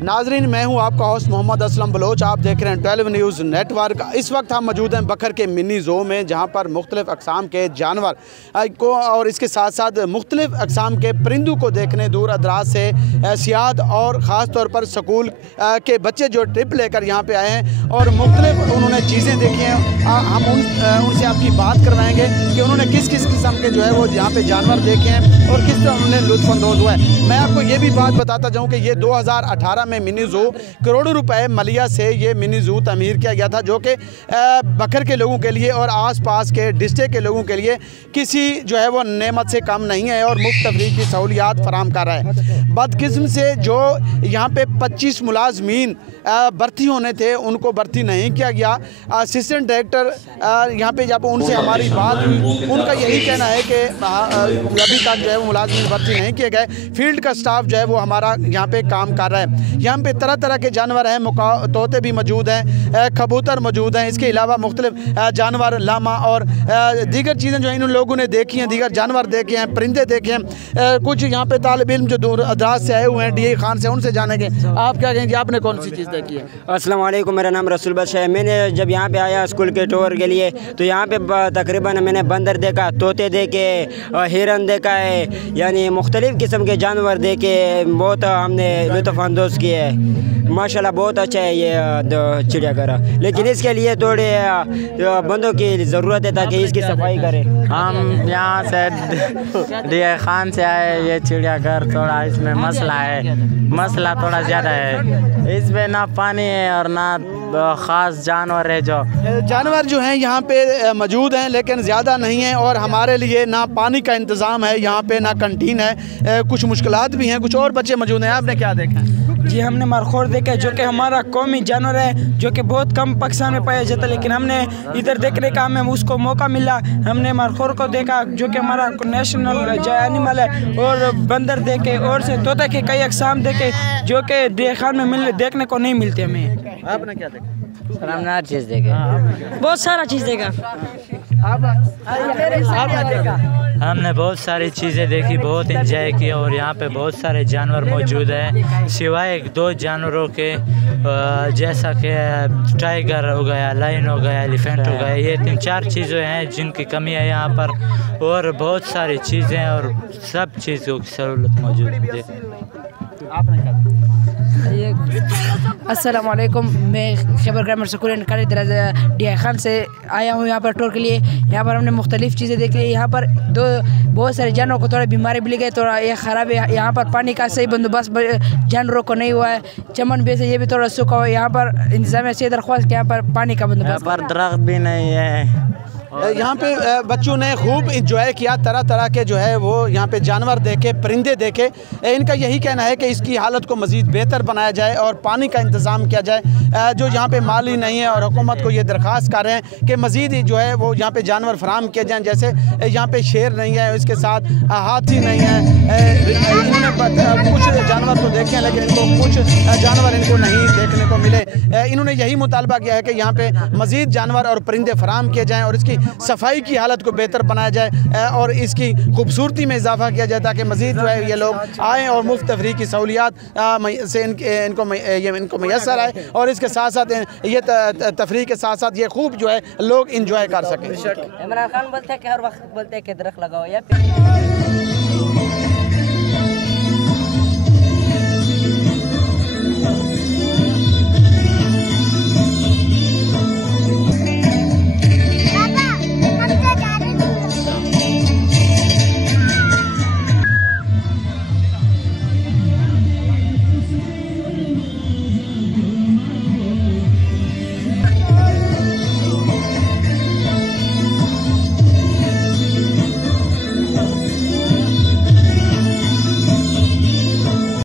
नाजरीन, मैं हूं आपका होस्ट मोहम्मद असलम बलोच। आप देख रहे हैं 12 न्यूज़ नेटवर्क। इस वक्त हम मौजूद हैं बकर के मिनी ज़ू में, जहां पर मुख्तलिफ़ अक़साम के जानवर को और इसके साथ साथ मुख्तलिफ़ अक़साम के परिंदों को देखने दूर दराज से सियाहत और ख़ास तौर पर स्कूल के बच्चे जो ट्रिप लेकर यहाँ पे आए हैं और मुख्तलिफ़ उन्होंने चीज़ें देखी हैं। हम उनसे आपकी बात करवाएँगे कि उन्होंने किस किस किस्म के जो है वो यहाँ पर जानवर देखे हैं और किस तरह उन्होंने लुत्फ़अंदोज़ हुआ है। मैं आपको ये भी बात बताता जाऊँ कि ये 2018 में मिनी ज़ू करोड़ों रुपए मलिया से ये मिनी ज़ू तमीर किया गया था, जो कि बकर के लोगों के लिए और आसपास के डिस्ट्रिक्ट के लोगों के लिए किसी जो है वो नेमत से कम नहीं है और मुफ्त तफरीह की सहूलियात फराम कर रहा है। बदकिस्म से जो यहाँ पे 25 मुलाजमीन भर्ती होने थे उनको भर्ती नहीं किया गया। असिस्टेंट डायरेक्टर यहाँ पे जब उनसे हमारी बात हुई, उनका यही कहना है कि अभी तक जो है वो मुलाजमीन भर्ती नहीं किए गए। फील्ड का स्टाफ जो है वो हमारा यहाँ पे काम कर रहा है। यहाँ पे तरह तरह के जानवर हैं, तोते भी मौजूद हैं, कबूतर मौजूद हैं। इसके अलावा मुख्तलिफ जानवर, लामा और दीगर चीज़ें जो इन लोगों ने देखी हैं, दीगर जानवर देखे हैं, परिंदे देखे हैं। कुछ यहाँ पे तालिब इल्म जो दूर दराज से आए हुए हैं DA खान से, उनसे जानेंगे आप क्या कहेंगे, आपने कौन सी चीज़ देखी है? अस्सलाम वालेकुम, मेरा नाम रसूल बख्श है। मैंने जब यहाँ पे आया स्कूल के टूर के लिए तो यहाँ पे तकरीबन मैंने बंदर देखा, तोते देखे, हिरन देखा है, यानी मुख्तलिफ़ किस्म के जानवर देखे। बहुत हमने लुत्फ़अंदोज़ किए है। माशाल्लाह बहुत अच्छा है ये चिड़ियाघर, लेकिन इसके लिए थोड़े बंदों की ज़रूरत है ताकि इसकी सफाई करें। हम यहाँ से DA खान से आए। ये चिड़ियाघर थोड़ा इसमें मसला थोड़ा ज़्यादा है। इसमें ना पानी है और ना ख़ास जानवर है। जो जानवर जो हैं यहाँ पे मौजूद हैं लेकिन ज़्यादा नहीं हैं और हमारे लिए ना पानी का इंतज़ाम है यहाँ पे, ना कंटीन है। कुछ मुश्किलात भी हैं। कुछ और बच्चे मौजूद हैं। आपने क्या देखा? जी, हमने मरखोर देखा है, जो कि हमारा कौमी जानवर है, जो कि बहुत कम पाकिस्तान में पाया जाता है, लेकिन हमने इधर देखने का हमें उसको मौका मिला। हमने मरखोर को देखा जो कि हमारा नेशनल जो एनिमल है, और बंदर देखे और से तोता के कई अक़साम देखे जो कि DA खान में देखने को नहीं मिलते हमें। आपने क्या देखा? हर चीज़ देखे, बहुत सारा चीज़ देखा। हमने बहुत सारी चीज़ें देखी, बहुत एंजॉय किया और यहाँ पे बहुत सारे जानवर मौजूद हैं, सिवाय 1-2 जानवरों के जैसा कि टाइगर हो गया, लायन हो गया, एलिफेंट हो गया। ये 3-4 चीज़ें हैं जिनकी कमी है यहाँ पर, और बहुत सारी चीज़ें और सब चीज़ों की सहूलत मौजूद है। अस्सलाम वालेकुम, मैं खैबर ग्रामीण school and college DA Khan से आया हूँ यहाँ पर टूर के लिए। यहाँ पर हमने मुख्तलिफ़ चीज़ें देखी। यहाँ पर बहुत सारे जानवरों को थोड़ा बीमारी भी गई, थोड़ा ये ख़राब है। यहाँ पर पानी का सही बंदोबस्त जानवरों को नहीं हुआ है। चमन भी से ये भी थोड़ा सूखा हुआ है। यहाँ पर इंतज़ाम से दरख्वास्त कि यहाँ पर पानी का बंदोबस्त, यहाँ पर दरख्त भी नहीं है। यहाँ पे बच्चों ने खूब इंजॉय किया, तरह तरह के जो है वो यहाँ पे जानवर देखे, परिंदे देखे। इनका यही कहना है कि इसकी हालत को मज़ीद बेहतर बनाया जाए और पानी का इंतज़ाम किया जाए। जो यहाँ पे माली नहीं है और हुकूमत को ये दरख्वास्त कर रहे हैं कि मज़ीद जो है वो यहाँ पे जानवर फराम किए जाएँ। जैसे यहाँ पे शेर नहीं है, इसके साथ हाथी नहीं है। इन्होंने कुछ जानवर तो देखे हैं लेकिन इनको कुछ जानवर इनको नहीं देखने को मिले। इन्होंने यही मुतालबा किया है कि यहाँ पे मज़ीद जानवर और परिंदे फराम किए जाएँ और इसकी सफाई की हालत को बेहतर बनाया जाए और इसकी खूबसूरती में इजाफा किया जाए ताकि मज़ीद जो है ये लोग आएँ और मुफ्त तफरीह की सहूलियात से इनको मैसर आए और इसके साथ साथ ये तफरीह के साथ साथ ये खूब जो है लोग इंजॉय कर सकें। इमरान खान बोलते हैं कि हर वक्त बोलते हैं कि दरख्त लगाओ या